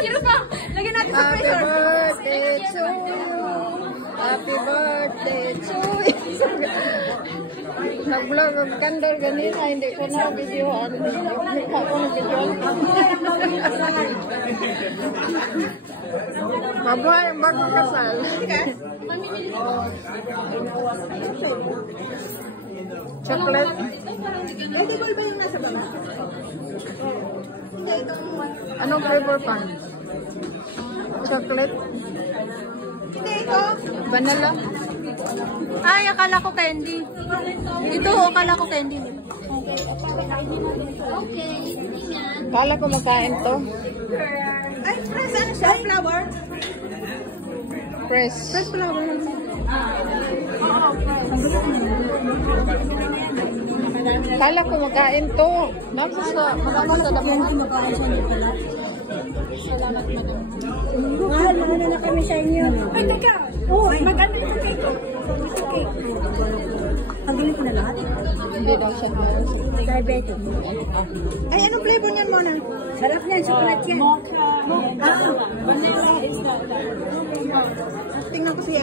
Sino pa? Lagyan natin sa Happy pressure. birthday to you. Happy birthday to you. Nag-vlog ang kandor ganina, hindi ko na videoan. Mukha ko na videoan. Mabuhay ang bagong kasal. Chocolate. Edible ba yung nasa baba? Anong flavor pa? Chocolate. Hindi, ito. Vanilla. Ay, akala ko candy. Ito, akala ko candy. Kala ko makain to. Ay, fresh, ano siya? Flower? Fresh. Fresh flower. Kala ko makain to. Nasa sa damo. Mahal, mauna na kami sa inyo. Ay, teka. Oh, mag-ano yung cake? Cake. Pagilin ko na lahat? Hindi daw siya. Diabetic. Ay, anong flavor niyan, Mona? Sarap niyan, chocolate yan. Mocha. Vanilla is that. Tingnan ko siya.